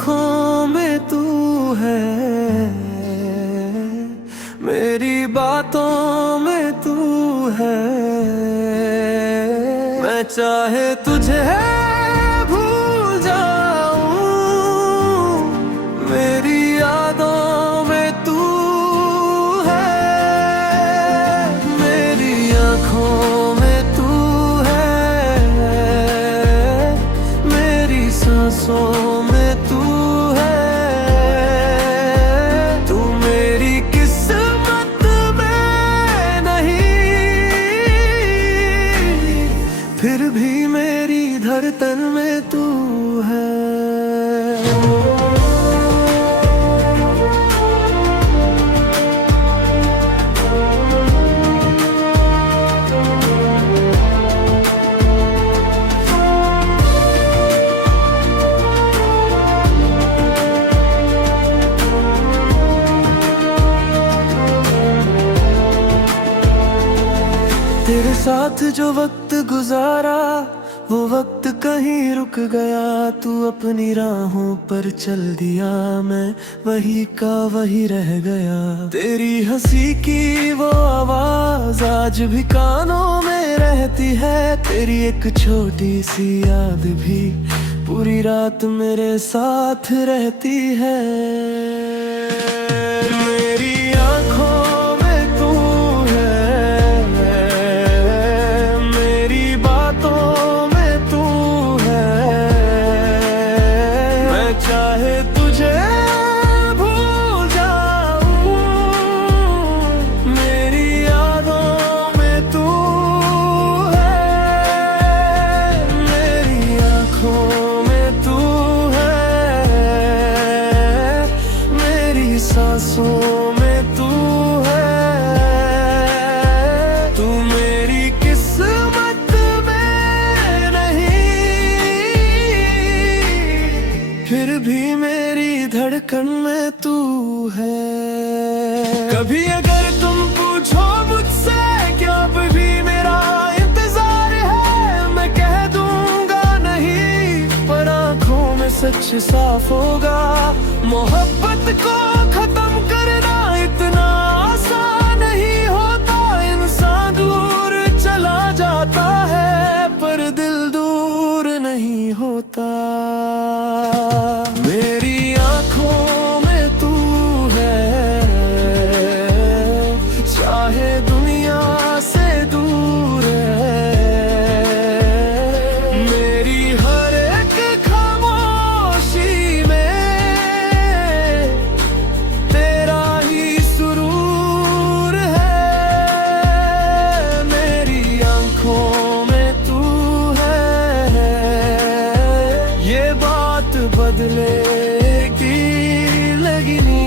आँखों में तू है, मेरी बातों में तू है। मैं चाहे तुझे भूल जाऊं, मेरी यादों में तू है। मेरी आँखों में तू है, मेरी सांसों में तू है। तू मेरी किस्मत में नहीं, फिर भी मेरी धड़कन में तू है। तेरे साथ जो वक्त गुजारा, वो वक्त कहीं रुक गया। तू अपनी राहों पर चल दिया, मैं वही का वही रह गया। तेरी हंसी की वो आवाज आज भी कानों में रहती है। तेरी एक छोटी सी याद भी पूरी रात मेरे साथ रहती है। मेरी आँखों में तू है, मेरी बातों में तू है। मैं चाहे तुझे भूल जाऊं, मेरी यादों में तू है। मेरी आँखों में तू है, मेरी सांसों में तू है। तू मेरी किस्मत में नहीं, फिर भी मेरी धड़कन में तू है। कभी अगर तुम पूछो मुझसे क्या अब भी मेरा इंतजार है, मैं कह दूंगा नहीं, पर आँखों में सच साफ होगा। मोहब्बत को खत्म करना इतना आसान नहीं होता। इंसान दूर चला जाता है, पर दिल दूर नहीं होता। मेरी आँखों में तू है, चाहे दुनिया से दूर है। मेरी हर एक खामोशी में तेरा ही सुरूर है। मेरी आँखों में तू है, ये बात बदलेगी लगनी।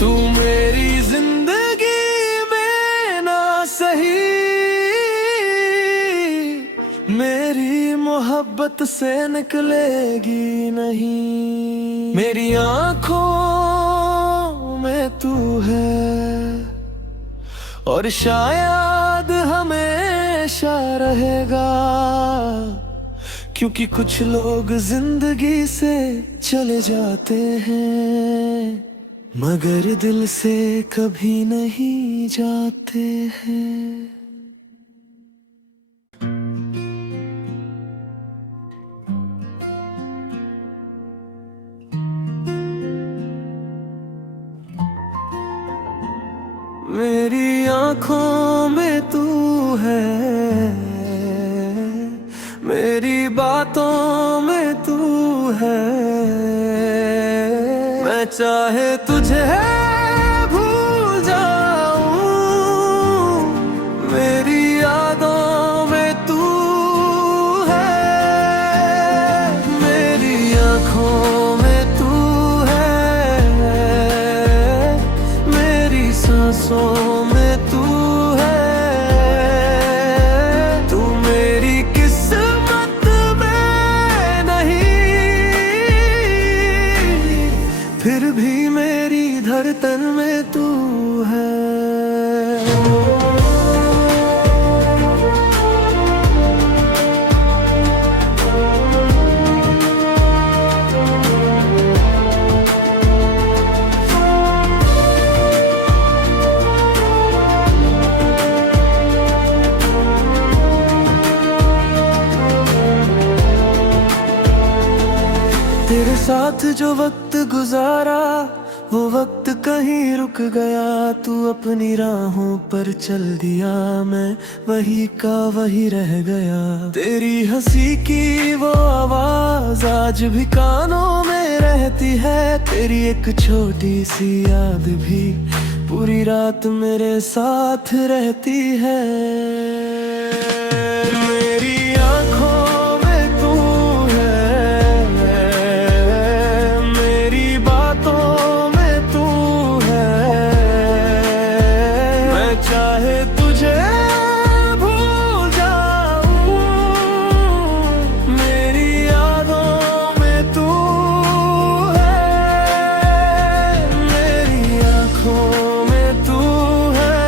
तू मेरी जिंदगी में ना सही, मेरी मोहब्बत से निकलेगी नहीं। मेरी आँखों में तू है, और शायद हमेशा रहेगा। क्योंकि कुछ लोग जिंदगी से चले जाते हैं, मगर दिल से कभी नहीं जाते हैं। मेरी आँखों में तू है, मेरी बातों में तू है। मैं चाहे तुझे भूल जाऊं, मेरी यादों में तू है। मेरी आँखों में तू है, मेरी सांसों में तू है। तू मेरी किस्मत में नहीं, फिर भी मेरी धड़कन में तू है। साथ जो वक्त गुजारा वो वक्त कहीं रुक गया। तू अपनी राहों पर चल दिया, मैं वही का वही रह गया। तेरी हंसी की वो आवाज आज भी कानों में रहती है। तेरी एक छोटी सी याद भी पूरी रात मेरे साथ रहती है। मेरी आँखों में तू है, मेरी बातों में तू है। मैं चाहे तुझे भूल जाऊं, मेरी यादों में तू है। मेरी आँखों में तू है,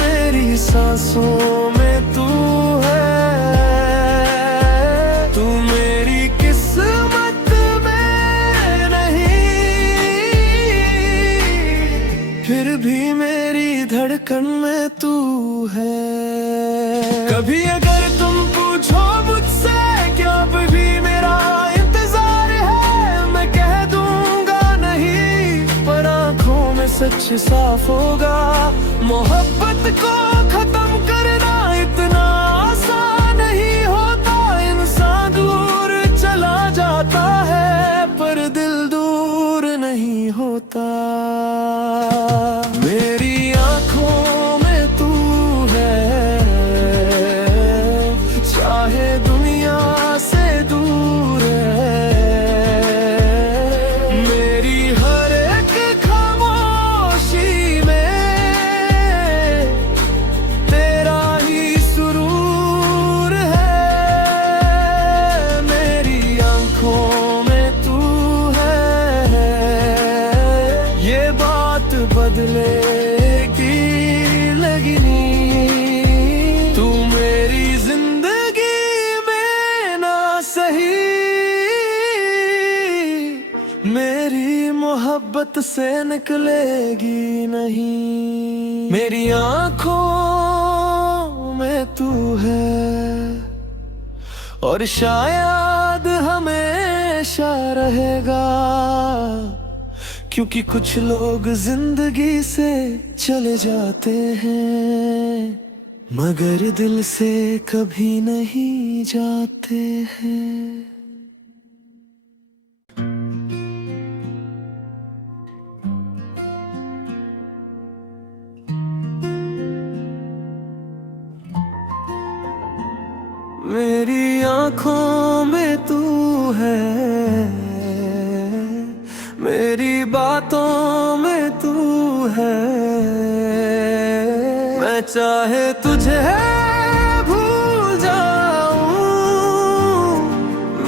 मेरी सांसों में तू है। तू मेरी किस्मत में नहीं, फिर भी मेरी धड़कन में तू है। कभी अगर तुम पूछो मुझसे क्या अब भी मेरा इंतजार है, मैं कह दूंगा नहीं, पर आंखों में सच साफ होगा। मोहब्बत को खत्म करना इतना आसान नहीं होता। इंसान दूर चला जाता है पर दिल दूर नहीं होता। मेरी आँखों में तू है, चाहे दुनिया से दूर है। मेरी हर एक खामोशी में तेरा ही सुरूर है। मेरी आँखों में तू है, ये बात बदलेगी लगनी। तू मेरी जिंदगी में ना सही, मेरी मोहब्बत से निकलेगी नहीं। मेरी आँखों में तू है और शायद हमेशा रहेगा, क्योंकि कुछ लोग जिंदगी से चले जाते हैं मगर दिल से कभी नहीं जाते हैं। मेरी आँखों में तू है, मेरी बातों में तू है। मैं चाहे तुझे भूल जाऊं,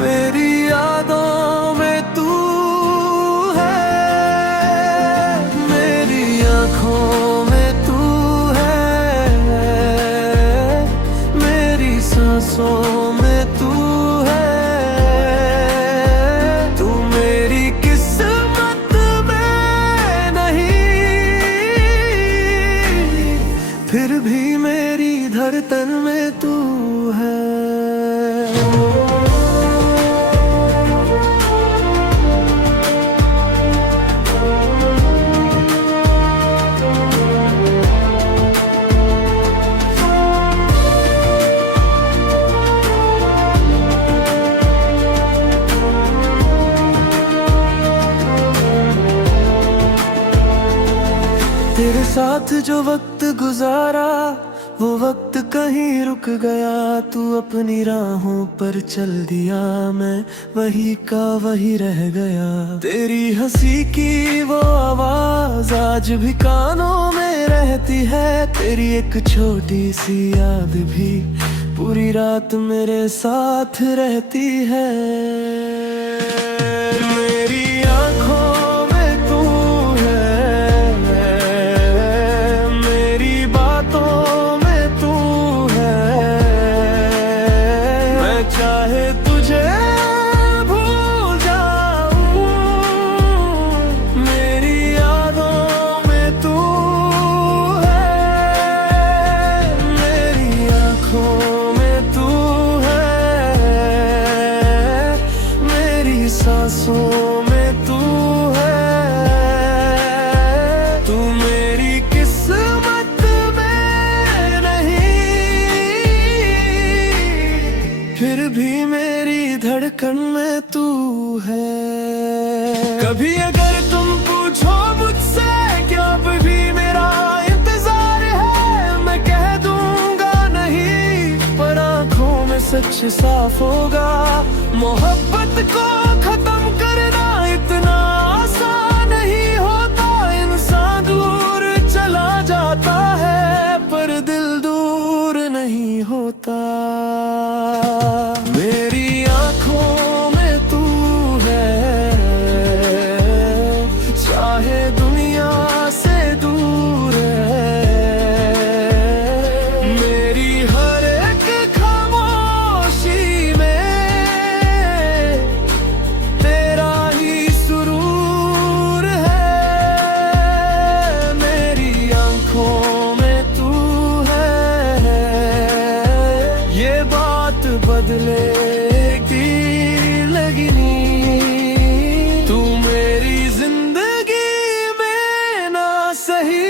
मेरी यादों में तू है। मेरी आँखों में तू है, मेरी सांसों में तू है। तू मेरी किस्मत में नहीं, फिर भी मेरी धड़कन में तू है। तेरे साथ जो वक्त गुजारा वो वक्त कहीं रुक गया। तू अपनी राहों पर चल दिया, मैं वही का वही रह गया। तेरी हंसी की वो आवाज आज भी कानों में रहती है। तेरी एक छोटी सी याद भी पूरी रात मेरे साथ रहती है। मेरी आँखों में तू है, मेरी बातों में तू है। मैं चाहे तुझे भूल जाऊं, मेरी यादों में तू है। मेरी आँखों में तू है, सच साफ होगा। मोहब्बत को खत्म करना इतना आसान नहीं होता। इंसान दूर चला जाता है पर दिल दूर नहीं होता। मेरी आंखों में तू है, चाहे दुनिया से दूर है। मेरी हर एक खामोशी में तेरा ही सुरूर है। मेरी आंखों में तू है, ये बात बदलेगी लगनी। तू मेरी जिंदगी में ना सही,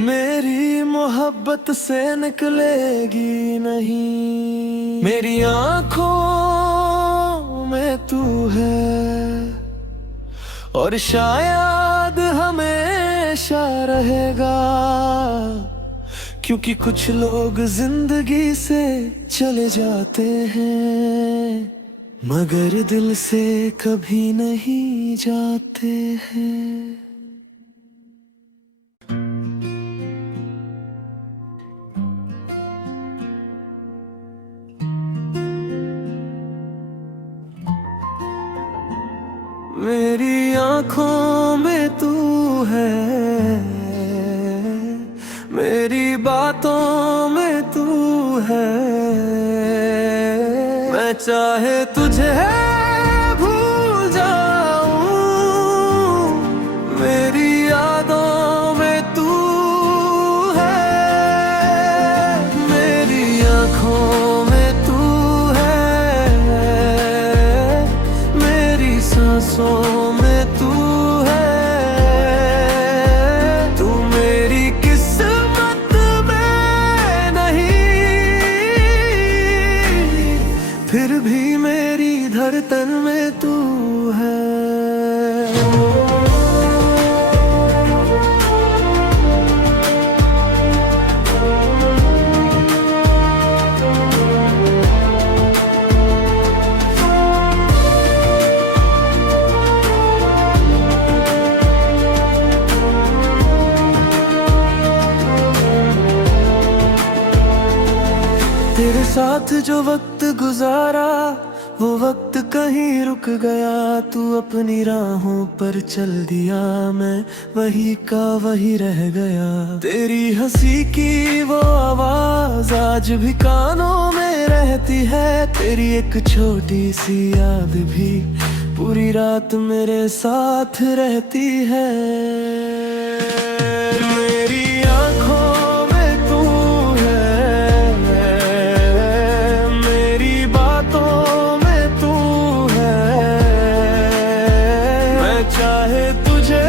मेरी मोहब्बत से निकलेगी नहीं। मेरी आंखों में तू है और शायद हमेशा रहेगा। क्योंकि कुछ लोग जिंदगी से चले जाते हैं मगर दिल से कभी नहीं जाते हैं। मेरी आंखों में तू है, मेरी बातों में तू है। मैं चाहे तुझे भूल जाऊं, मेरी यादों में तू है। मेरी आंखों में तू है, मेरी सांसों में तू है। तू मेरी किस्मत में नहीं, फिर भी मेरी धड़कन में तू है। तेरे साथ जो वक्त गुजारा वो वक्त कहीं रुक गया। तू अपनी राहों पर चल दिया, मैं वही का वही रह गया। तेरी हंसी की वो आवाज आज भी कानों में रहती है। तेरी एक छोटी सी याद भी पूरी रात मेरे साथ रहती है। मेरी आंखों में तू है, मेरी बातों में तू है। मैं चाहे तुझे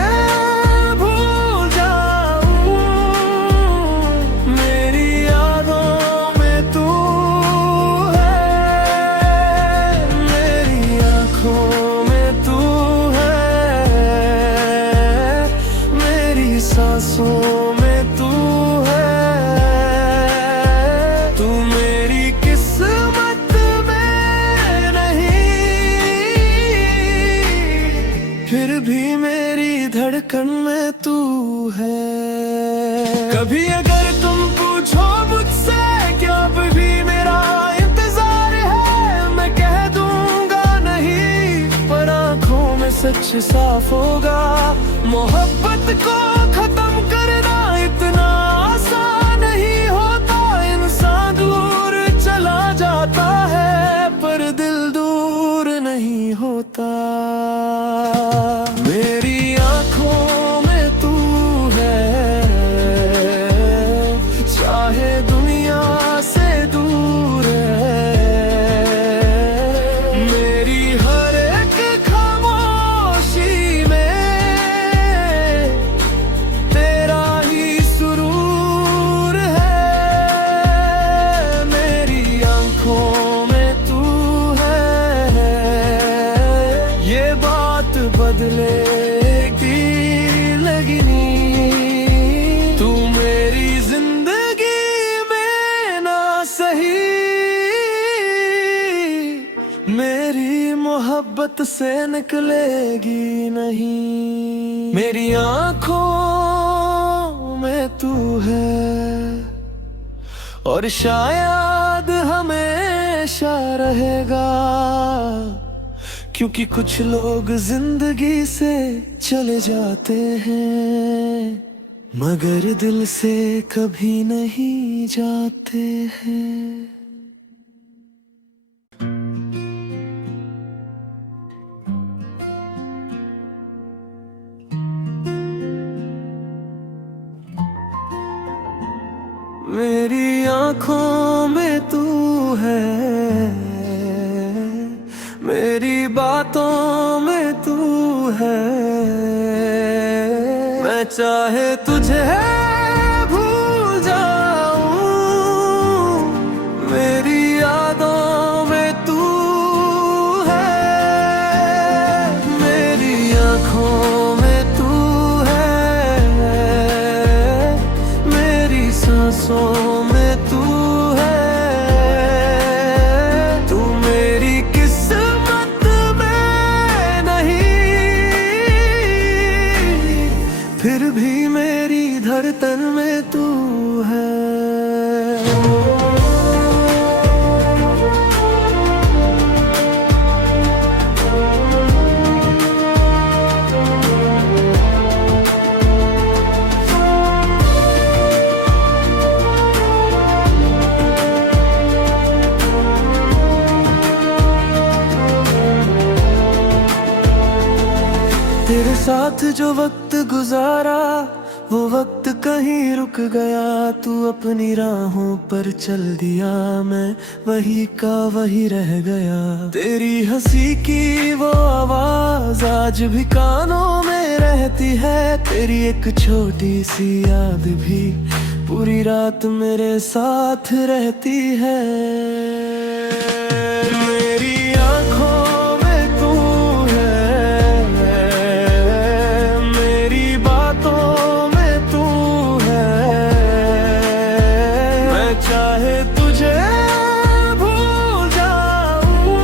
भूल जाऊं, मेरी यादों में तू है। मेरी आंखों में तू है, मेरी सांसों में तू है। तू मेरी किस्मत में नहीं, फिर भी मेरी धड़कन में तू है। कभी अगर तुम पूछो मुझसे क्या अब भी मेरा इंतजार है, मैं कह दूंगा नहीं, पर आंखों में सच साफ होगा। मोहब्बत को खत्म करना इतना आसान नहीं होता। इंसान दूर चला जाता है पर दिल दूर नहीं होता। मेरी आंखों में तू है, चाहे दुनिया से दूर है। मेरी हर एक खामोशी में तेरा ही सुरूर है। मेरी आंखों में तू है, ये बात बदलेगी लगनी। तू मेरी जिंदगी में ना मोहब्बत से निकलेगी नहीं। मेरी आंखों में तू है और शायद हमेशा रहेगा, क्योंकि कुछ लोग जिंदगी से चले जाते हैं मगर दिल से कभी नहीं जाते हैं। मेरी आंखों में तू है, मेरी बातों में तू है। मैं चाहे तुझे भूल जाऊं, मेरी यादों में तू है। मेरी आंखों में तू है, मेरी सांसों में तू है। तू मेरी किस्मत में नहीं, फिर भी मेरी धड़कन में तू है। तेरे साथ जो वक्त गुजारा वो वक्त कहीं रुक गया। तू अपनी राहों पर चल दिया, मैं वही का वही रह गया। तेरी हंसी की वो आवाज आज भी कानों में रहती है। तेरी एक छोटी सी याद भी पूरी रात मेरे साथ रहती है। मेरी आंखों में तू है, मेरी बातों में तू है। मैं चाहे तुझे भूल जाऊं,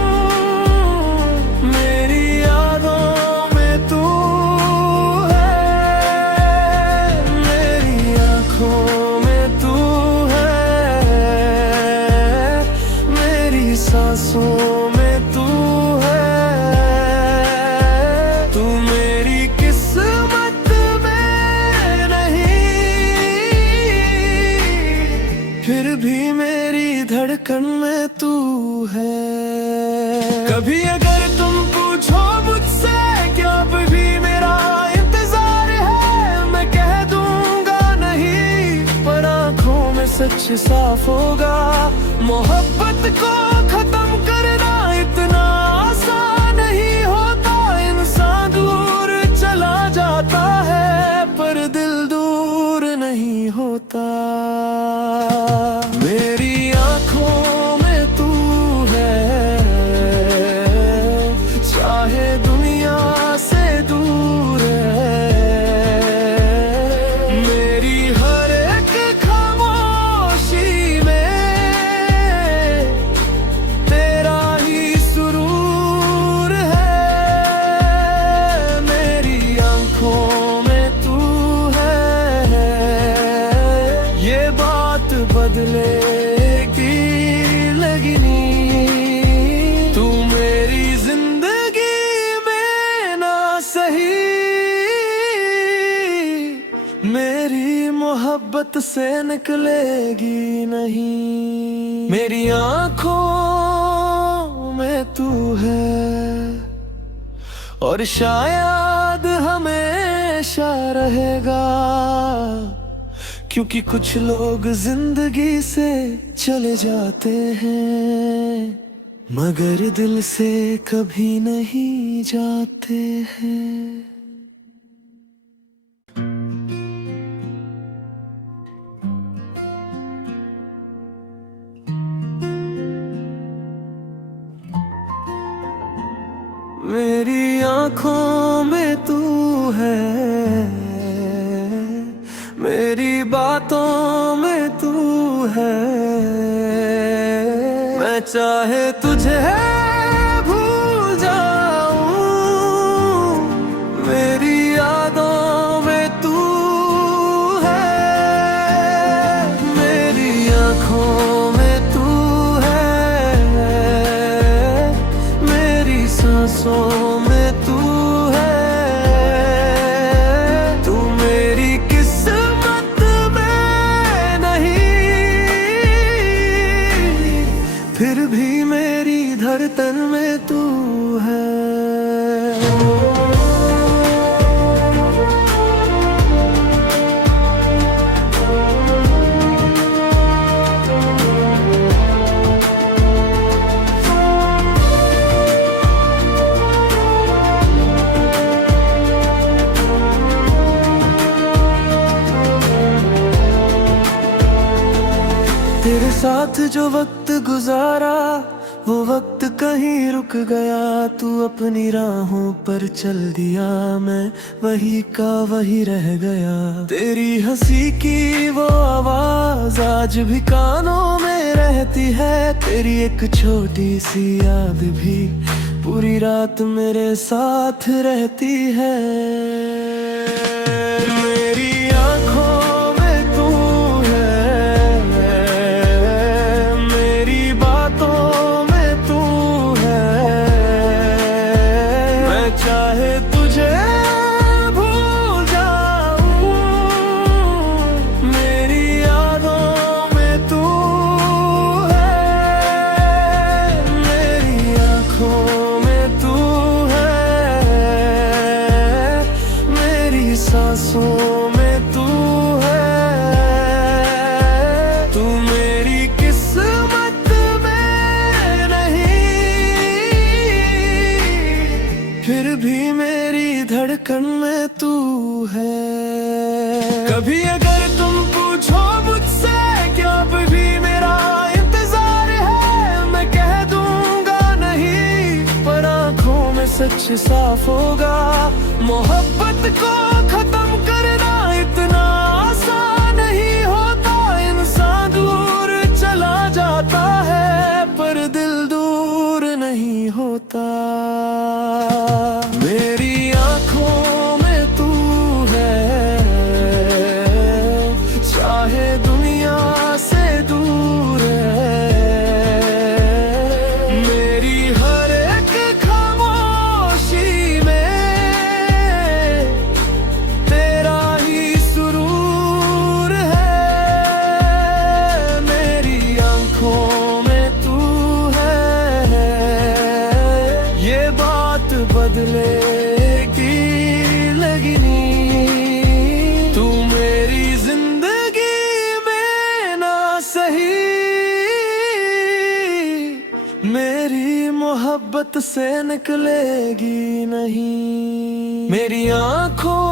मेरी यादों में तू है। मेरी आंखों में तू है, मेरी सांसों में तू है। तू मेरी किस्मत में नहीं, फिर भी मेरी धड़कन में तू है। कभी अगर तुम पूछो मुझसे क्या अब भी मेरा इंतजार है, मैं कह दूंगा नहीं, पर आंखों में सच साफ होगा। मोहब्बत को खत्म करना इतना आसान नहीं होता। इंसान दूर चला जाता है पर दिल दूर नहीं होता। मेरी आंखों में तू है, चाहे दुनिया से दूर है। मेरी हर एक खामोशी में तेरा ही सुरूर है। मेरी आंखों में तू है, ये बात बदलेगी लगनी। तू मेरी जिंदगी में ना सही, मेरी मोहब्बत से निकलेगी नहीं। मेरी आंखों में तू है और शायद हमेशा रहेगा, क्योंकि कुछ लोग जिंदगी से चले जाते हैं मगर दिल से कभी नहीं जाते हैं। मेरी आंखों में तू है, मेरी बातों में तू है। मैं चाहे तुझे भूल जाऊं, तेरे साथ जो वक्त गुजारा वो वक्त कहीं रुक गया। तू अपनी राहों पर चल दिया, मैं वही का वही रह गया। तेरी हंसी की वो आवाज आज भी कानों में रहती है। तेरी एक छोटी सी याद भी पूरी रात मेरे साथ रहती है। मेरी आँखों में तू है, मेरी बातों में तू है। मैं चाहे तुझे भूल जाऊं, मेरी यादों में तू है। मेरी आँखों में तू है, मेरी सांसों में तू है। तू मेरी किस्मत में नहीं, फिर भी मेरी धड़कन में तू है। कभी अगर तुम पूछो मुझसे क्या अब भी मेरा इंतजार है, मैं कह दूंगा नहीं, पर आंखों में सच साफ होगा। मोहब्बत को खत्म करना इतना आसान नहीं होता। इंसान दूर चला जाता है पर दिल दूर नहीं होता। मेरी आँखों में तू है, चाहे दुनिया से दूर है। मेरी हर एक खामोशी में तेरा ही सुरूर है। मेरी आँखों में तू है, ये बात बदलेगी लगनी। तू मेरी जिंदगी में ना सही, मेरी मोहब्बत से निकलेगी नहीं। मेरी आँखों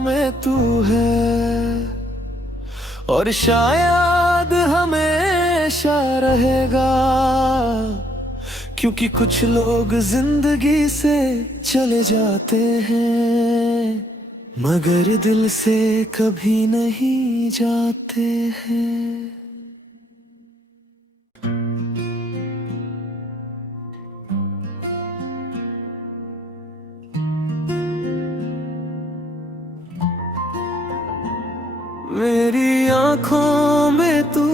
में तू है और शायद हमेशा रहेगा, क्योंकि कुछ लोग जिंदगी से चले जाते हैं मगर दिल से कभी नहीं जाते हैं। मेरी आँखों में तू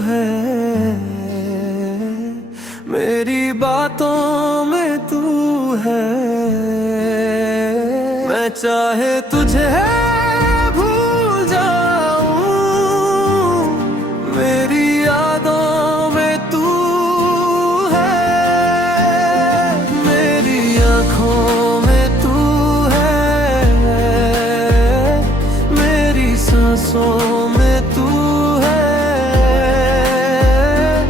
है, मेरी बातों में तू है। मैं चाहे तुझे भूल जाऊं, मेरी यादों में तू है। मेरी आँखों में तू है, मेरी सांसों में तू है।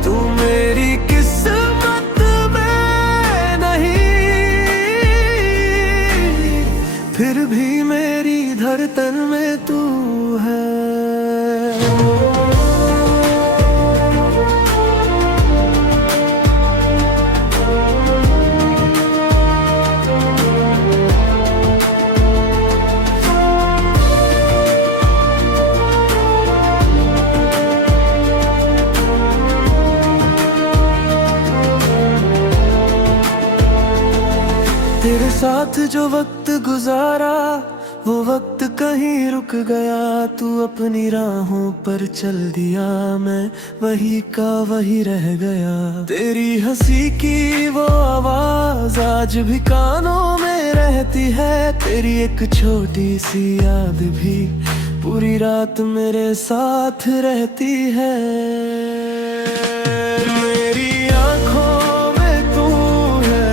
तू मेरी किस्मत में नहीं, फिर भी मेरी धड़कन में तू है। तेरे साथ जो वक्त गुजारा वो वक्त कहीं रुक गया। तू अपनी राहों पर चल दिया, मैं वही का वही रह गया। तेरी हंसी की वो आवाज आज भी कानों में रहती है। तेरी एक छोटी सी याद भी पूरी रात मेरे साथ रहती है। मेरी आँखों में तू है,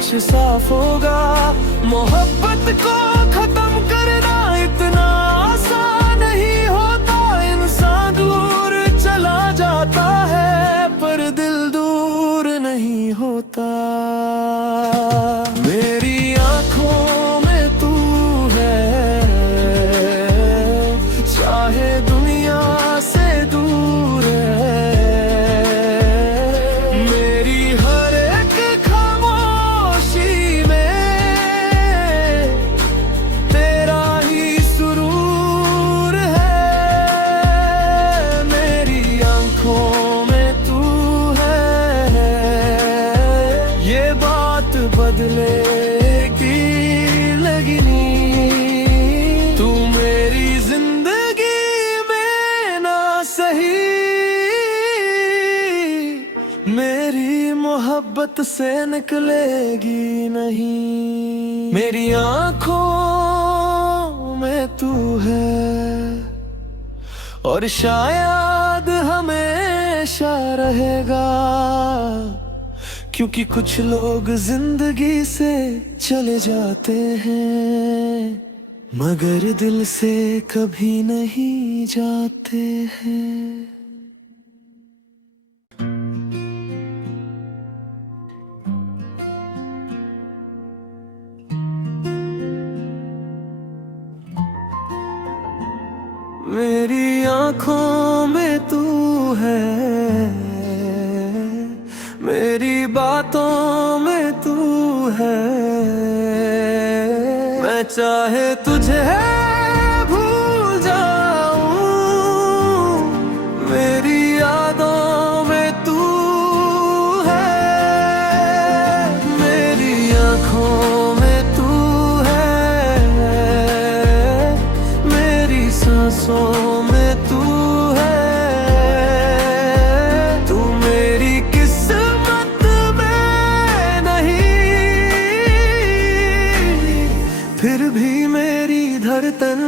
कुछ साफ होगा। मोहब्बत को खत्म करना इतना आसान नहीं होता। इंसान दूर चला जाता है पर दिल दूर नहीं होता। मेरी आंखों में तू है, चाहे दुनिया से दूर है। मेरी हर एक खामोशी में तेरा ही सुरूर है। मेरी आंखों में तू है, ये बात बदलेगी लगनी। तू मेरी जिंदगी में ना सही, मेरी मोहब्बत से निकलेगी नहीं। मेरी आंखों में तू है और शायद हमेशा रहेगा। क्योंकि कुछ लोग जिंदगी से चले जाते हैं मगर दिल से कभी नहीं जाते हैं। मेरी आंखों में तू है, मेरी बातों में तू है। मैं चाहे तुझे भूल जाऊं, मेरी यादों में तू है। मेरी आंखों में तू है, मेरी सांसों में तू है। तू मेरी किस्मत में नहीं, फिर भी मेरी धड़कन